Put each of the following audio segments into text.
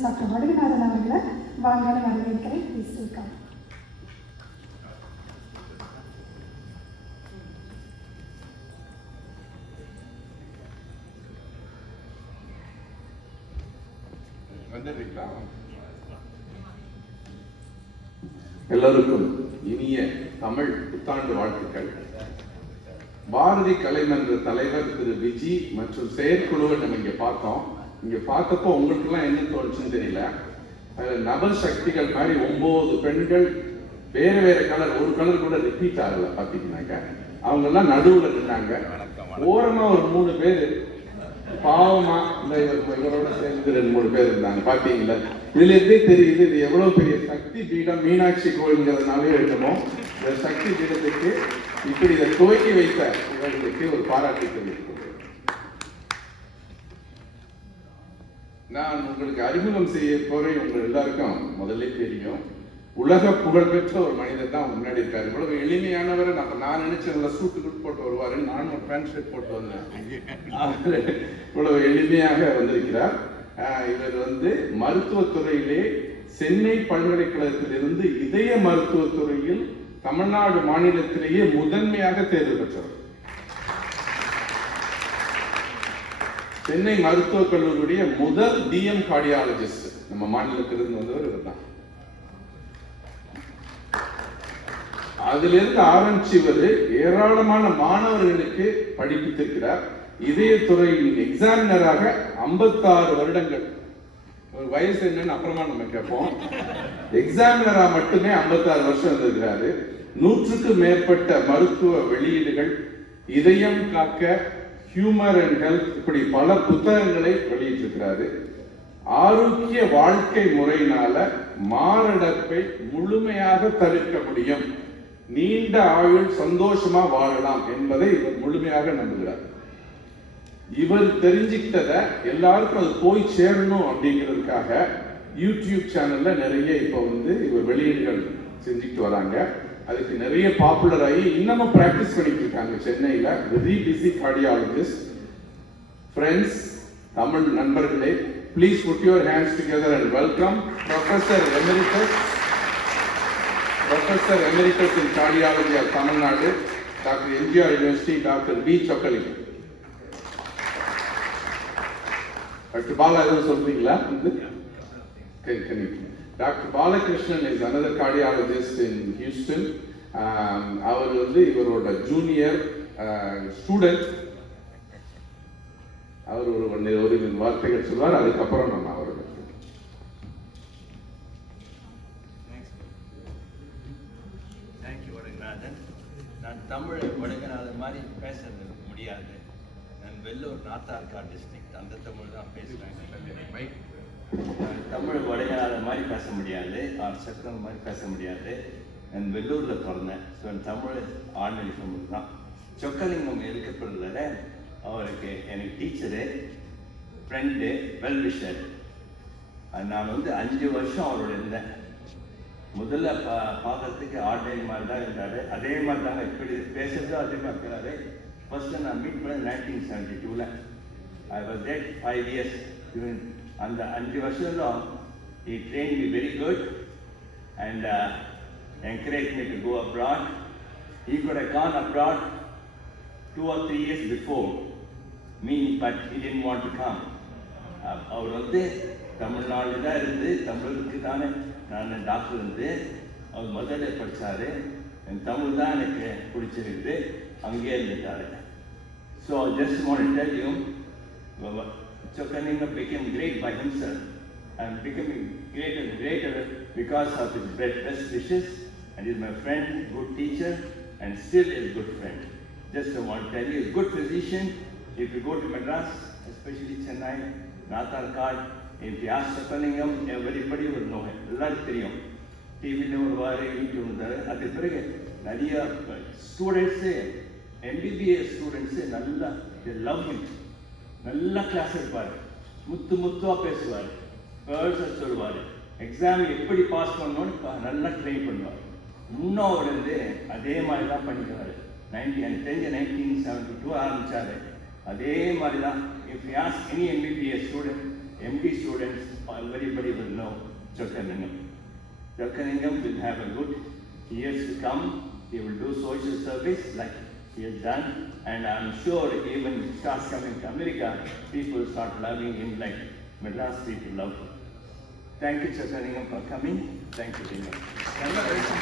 Cardiologist doctor Vadukanathan அவர்களை வாங்கன்னு வரவேற்கிறேன். Please welcome. எல்லோருக்கும் இனிய தமிழ் புத்தாண்டு வாழ்த்துக்கள். பாரதி கலைமன்ற தலைவர் திரு விஜி மற்றும் செயற்குழுவை நம்ம இங்க பார்த்தோம். இங்க பார்த்தப்போ உங்களுக்கு எல்லாம் என்ன தோணுச்சுன்னு தெரியல. நபர் சக்திகள் மாதிரி 9 பெண்கள் வேற வேற கலர், ஒரு கலர் கூட ரிப்பீட் ஆகல. பாத்தீங்கன்னாக்க அவங்க எல்லாம் நடுவுல இருந்தாங்க. ஓரமா ஒரு 3 பேர் பாவமா இந்த இவரோட சேர்ந்து 2-3 பேர் இருந்தாங்க. பாத்தீங்களா? இதுல இருந்தே தெரியுது இது எவ்வளவு பெரிய சக்தி பீடம். மீனாட்சி கோயில்ங்கிறதுனாலே எழுதணும். இந்த சக்தி பீடத்துக்கு இப்படி இதை துவக்கி வைத்த இவர்களுக்கு ஒரு பாராட்டு தெரிவித்துள்ளேன். நான் உங்களுக்கு அறிமுகம் செய்ய போறேன். உங்க எல்லாருக்கும் முதல்ல தெரியும், உலக புகழ்பெற்ற ஒரு மனிதர் தான் முன்னாடி இருக்காரு. இவ்வளவு எளிமையானவரை நான் நினைச்சேன் சூட்டு போட்டு வருவாரு. நானும் ஒரு பேண்ட் ஷர்ட் போட்டு வந்தேன். இவ்வளவு எளிமையாக வந்திருக்கிறார். இவர் மருத்துவத்துறையிலே சென்னை பல்கலைக்கழகத்திலிருந்து இதய மருத்துவத்துறையில் தமிழ்நாடு மாநிலத்திலேயே முதன்மையாக தேர்வு பெற்றவர். சென்னை மருத்துவக் கல்லூரியுடைய முதல் டிஎம் கார்டியாலஜிஸ்ட் நம்ம மாநிலத்திலிருந்து வந்தவர் இவர் தான். அதிலிருந்து ஆரம்பிச்சு இவர் ஏராளமான மாணவர்களுக்கு படிப்பித்திருக்கிறார். இதயத்துறையின் எக்ஸாமினராக 56 வருடங்கள். வயசு என்னன்னு அப்புறமா நம்ம கேட்போம். எக்ஸாமினரா மட்டுமே 56 வருஷம் இருந்திருக்கிறாரு. 100க்கும் மேற்பட்ட மருத்துவ வெளியீடுகள், இதயம் காக்க, ஹியூமர் அண்ட் ஹெல்த், இப்படி பல புத்தகங்களை வெளியிட்டிருக்கிறாரு. ஆரோக்கிய வாழ்க்கை முறையினால மாரடைப்பை முழுமையாக தவிர்க்க முடியும், நீண்ட ஆயுள் சந்தோஷமா வாழலாம் என்பதை இவர் முழுமையாக நம்புகிறார். இவர் தெரிஞ்சுக்கிட்டத எல்லாருக்கும் அது போய் சேரணும் அப்படிங்கிறதுக்காக யூடியூப் சேனல்ல நிறைய இப்போ இவர் வெளியீடுகள் செஞ்சுட்டு வராங்க. அதுக்கு நிறைய பாப்புலர் ஆகி இன்னமும் பிராக்டிஸ் பண்ணிட்டு இருக்காங்க சென்னையில. Very busy cardiologist. Friends, Tamil நண்பர்களே, please put your hands together and welcome professor emeritus in cardiology of Tamil Nadu, doctor MGR university, doctor P. Chockalingam. Doctor Bala எதுவும் சொல்றீங்களா? Dr. Balakrishnan is another cardiologist in Houston. அவர் இவரோட ஜூனியர் ஸ்டூடெண்ட். அவர் ஒரு வார்த்தைகள் சொல்வார், அதுக்கப்புறம் நம்ம அவரை நான் தமிழ் வடகநாதன் மாதிரி பேச முடியாது. நான் வெள்ளூர் நாத்தார்கா டிஸ்ட்ரிக்ட், அந்த தமிழ் தான் பேசுவேன். தமிழ் வடகநாதன் மாதிரி பேச முடியாது, சக்கரம் மாதிரி பேச முடியாது. நான் வெள்ளூரில் பிறந்தேன். ஸோ தமிழ் ஆண்மொழி தமிழ் தான். சொக்கலிங்கம் இருக்கப்படுறதுல அவருக்கு எனக்கு டீச்சரு, ஃப்ரெண்டு, வெல்விஷர். நான் 5 வருஷம் அவரோட இருந்தேன். முதல்ல பார்க்கறதுக்கு ஆர்டினரி மாதிரி தான் இருந்தார். அதே மாதிரி தாங்க இப்படி பேசுறதும் அதே மாதிரி இருக்கிறாரு. ஃபர்ஸ்ட் நான் மீட் பண்ண 1972. I was there 5 years. அந்த 5 வருஷம் he trained me very good and encouraged me to go abroad. He could have gone abroad 2 or 3 years before me, but he didn't want to come. அவர் தமிழ்நாடு தான் இருந்து தமிழுக்கு தானே நான் doctor அவர் முதல்ல படித்தார். என் தமிழ் தான் எனக்கு பிடிச்சிருக்குது, அங்கேயே இருந்துட்டாரு. So just want to tell you, Chokalingam became great by himself and becoming greater and greater because of his best wishes, and is my friend, good teacher, and still is good friend. Just I want to tell you, good physician. If you go to Madras, especially Chennai, Natharkad, if you ask Chokalingam, everybody will know him. எல்லாரும் தெரியும். டிவியில் வருவார், YouTube இருந்தார். அதுக்கு பிறகு நிறைய students, MBBS students நல்லா love him. நல்லா கிளாஸ் எடுப்பார், முத்துவா பேசுவார், வேர்ட்ஸை சொல்லுவார், எக்ஸாம் எப்படி பாஸ் பண்ணணும்னு நல்லா ட்ரெயின் பண்ணுவார். இன்னும் அவர் அதே மாதிரி தான் பண்ணிக்கிறாரு. 1972 ஆரம்பித்தார். அதே மாதிரி தான். If you ask any MBBS student, MD students, everybody will know Chokkalingam. Chokkalingam will have a good years to come. He will do social service like he has done, and I'm sure even if he starts coming to America, people start loving him like Madras people love him. Thank you, Chokkalingam, for coming. Thank you very much. Very good.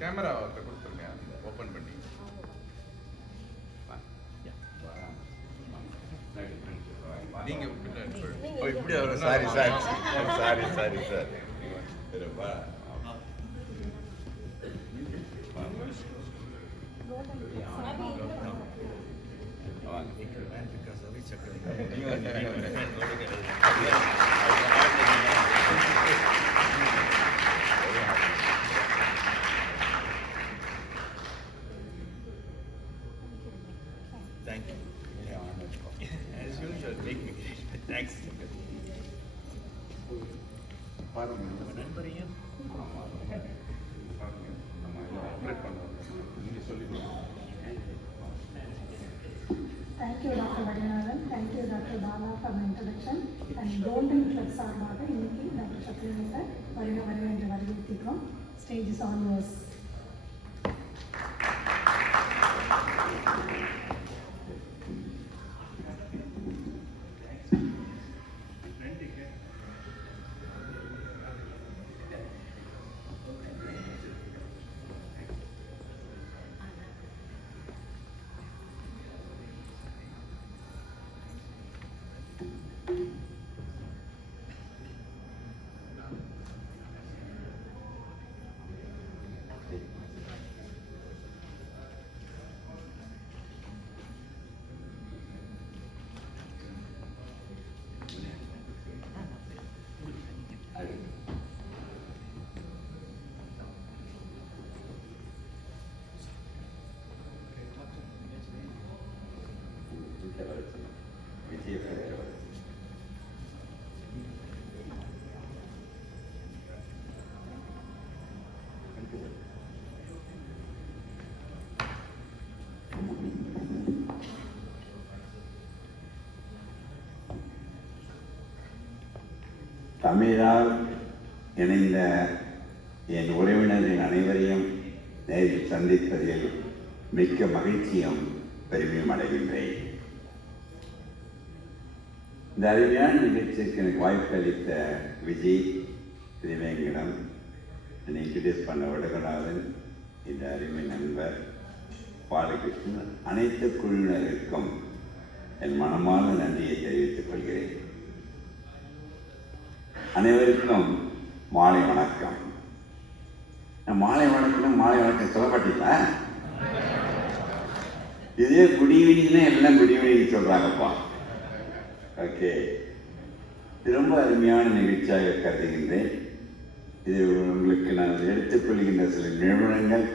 Camera கொடுத்துருங்க open பண்ணி நீங்க இப்படி sorry sorry sorry sorry sir Thank you. As usual, make me great. Thanks. Thank you, Dr. Vadinathan. Thank you, Dr. Bala, for the introduction. And Golden Club சார்பாக இன்னைக்கு doctor Satyanarayana வருக வருக என்று வரவேற்கிறோம். Stage is all yours. தமிழால் இணைந்த என் உறவினரின் அனைவரையும் நேரில் சந்திப்பதில் மிக்க மகிழ்ச்சியும் பெருமையும் அடைகின்றேன். இந்த அருமையான நிகழ்ச்சிக்கு எனக்கு வாய்ப்பு அளித்த விஜய் திருவேங்கடம், என்னை இன்ட்ரடியூஸ் பண்ண வடகநாதன், இந்த அருமை நண்பர் பாலகிருஷ்ணன், அனைத்து குழுவினருக்கும் என் மனமான நன்றியை தெரிவித்துக் கொள்கிறேன். அனைவருக்கும் மாலை வணக்கம். மாலை வணக்கம் சொல்ல மாட்டீங்களா? இதே குட் ஈவினிங்னா எல்லாம் குட் ஈவினிங் சொல்றாங்கப்பா. ஓகே, இது ரொம்ப அருமையான நிகழ்ச்சியாக கருதுகின்றேன். இது உங்களுக்கு நான் எடுத்துக்கொள்கின்ற சில நிறுவனங்கள்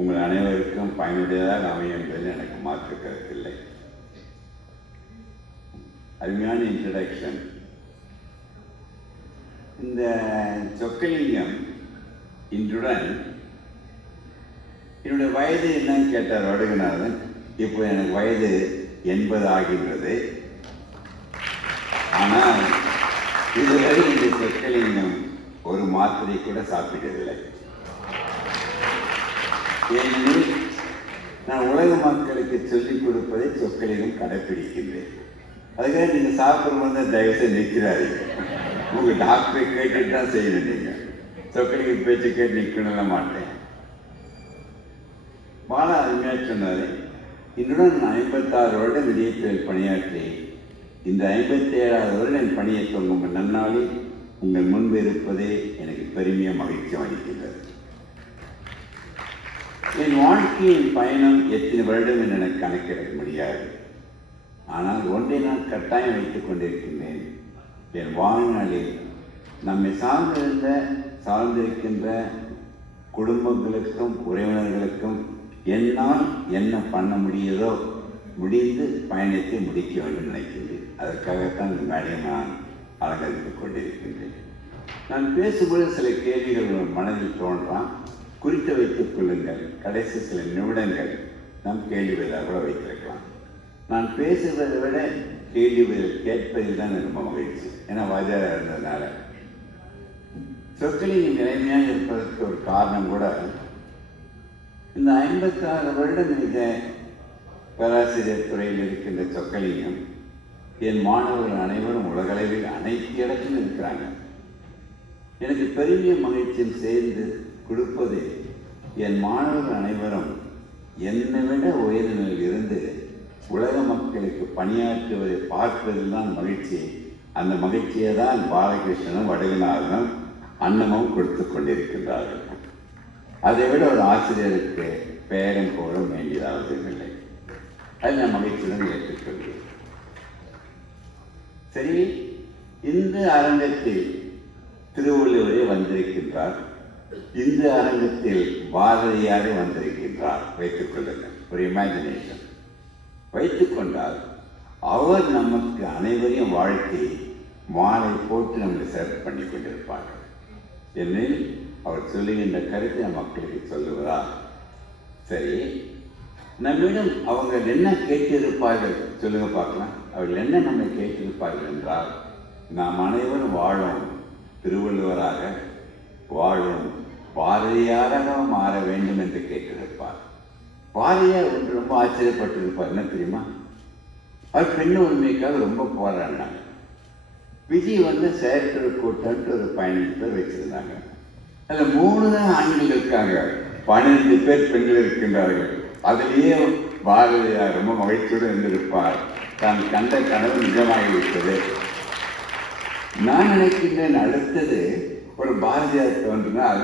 உங்கள் அனைவருக்கும் பயனுடையதாக அமையும் என்பதில் எனக்கு மாற்று கருத்தில்லை. அருமையான இன்ட்ரடக்ஷன். இந்த சொக்கலிங்கம் இன்றுடன் என்னுடைய வயது என்னன்னு கேட்டார் வடுகநாதன். இப்போ எனக்கு வயது 80 ஆகின்றது. ஆனால் இதுவரை இந்த சொக்கலிங்கம் ஒரு மாத்திரை கூட சாப்பிட்டதில்லை. ஏனெனில் நான் உலக மக்களுக்கு சொல்லிக் கொடுப்பதை சொக்கலிங்கம் கடைப்பிடிக்கின்றேன். அதுக்காக நீங்கள் சாப்பிடும்போது தயவுசெய்து நிற்கிறாரு. உங்கள் டாக்டரை கேட்டுட்டு தான் செய்யணும். நீங்கள் சொக்கலிங்க பேச்சு கேட்டு நிற்கணும்ல மாட்டேன். பாலா அருமையாக சொன்னார். இன்னுடன் 56 வருடம் இதயத்தில் பணியாற்றி இந்த 57வது வருடம் என் பணியை தொடங்கும் நன்னாளில் உங்கள் முன்பு இருப்பதே எனக்கு பெருமையாக மகிழ்ச்சி அளிக்கின்றது. என் வாழ்க்கையின் பயணம் எத்தனை வருடம் என்று எனக்கு கணக்கிட முடியாது. ஆனால் ஒன்றை நான் கட்டாயம் வைத்துக் கொண்டிருக்கின்றேன். என் வாழ்நாளில் நம்மை சார்ந்திருக்கின்ற குடும்பங்களுக்கும் உறவினர்களுக்கும் என்னால் என்ன பண்ண முடிந்து பயணத்தை முடிக்க வேண்டும் நினைக்கின்றேன். அதற்காகத்தான் இந்த மேடையை நான் அலங்கரித்துக் கொண்டிருக்கின்றேன். நான் பேசும்போது சில கேள்விகள் மனதில் தோன்றான், குறித்து வைத்துக் கொள்ளுங்கள். கடைசி சில நிமிடங்கள் நாம் கேள்வி பதிலாக கூட வைத்திருக்கலாம். நான் பேசுவதை விட கேள்வி பதில் கேட்பதில் தான் ரொம்ப மகிழ்ச்சி. ஏன்னா வாஜாராக இருந்ததுனால சொற்களின் நிலைமையாக இருப்பதற்கு ஒரு காரணம் கூட, இந்த 56 வருடம் மிக பேராசிரியர் துறையில் இருக்கின்ற சொற்கலிங்கம் என் மாணவர்கள் அனைவரும் உலகளவில் அனைத்து இடத்திலும் இருக்கிறாங்க. எனக்கு பெரிய மகிழ்ச்சியில் சேர்ந்து கொடுப்பது என் மாணவர்கள் அனைவரும் என்னை விட உயர்நிலையில் இருந்து உலக மக்களுக்கு பணியாற்றுவதை பார்ப்பதில் தான் மகிழ்ச்சி. அந்த மகிழ்ச்சியை தான் பாலகிருஷ்ணனும் வடுகநாதனும் அன்னமும் கொடுத்து கொண்டிருக்கின்றார்கள். அதை விட ஒரு ஆசிரியருக்கு பெயரும் போட வேண்டியதாவது இல்லை. அதை நான் மகிழ்ச்சியுடன் ஏற்றுக்கொள்கிறேன். சரி, இந்த அரங்கத்தில் திருவள்ளுவரே வந்திருக்கின்றார், இந்த அரங்கத்தில் பாரதியாரே வந்திருக்கின்றார். வைத்துக் கொள்ளுங்கள், ஒரு இமேஜினேஷன் வைத்துக்கொண்டால் அவர் நமக்கு அனைவரையும் வாழ்த்தி மாலை போட்டு நம்மளை சேர்த்து பண்ணி கொண்டிருப்பார்கள். எனில் அவர் சொல்லுகின்ற கருத்தை மக்களுக்கு சொல்லுவதா? சரி, நம்மிடம் அவங்க என்ன கேட்டிருப்பார்கள் சொல்லுங்க பார்க்கலாம். அவர்கள் என்ன நம்மை கேட்டிருப்பார்கள் என்றால், நாம் அனைவரும் வாழும் திருவள்ளுவராக, வாழும் பாரதியாராக மாற வேண்டும் என்று கேட்டிருப்பார். பாரதியார் ஒன்று ரொம்ப ஆச்சரியப்பட்டிருப்பார். என்ன தெரியுமா? அவர் பெண் உரிமைக்காக ரொம்ப போராடினாங்க. விஜய் செயற்கை கூட்டம்ட்டு ஒரு 15 பேர் வச்சிருந்தாங்க. அதில் 3 தான் ஆண்கள் இருக்காங்க, 12 பேர் பெண்கள் இருக்கின்றார்கள். அதிலேயே பாரதியார் ரொம்ப மகிழ்ச்சியோடு இருந்திருப்பார். தான் கண்ட கனவு நிஜமாகிவிட்டது. நான் நினைக்கின்றேன், அடுத்தது ஒரு பாரதியார் தோன்றினால்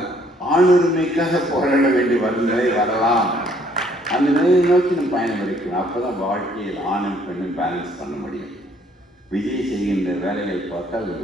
ஆணுரிமைக்காக போராட வேண்டி வரும் நிலை வரலாம். அந்த நிலையை நோக்கி நம்ம பயணம் இருக்கணும். அப்போதான் வாழ்க்கையில் ஆணும் பெண்ணும் பேலன்ஸ் பண்ண முடியும். விஜய் செய்கின்ற வேலைகள் பார்த்தால்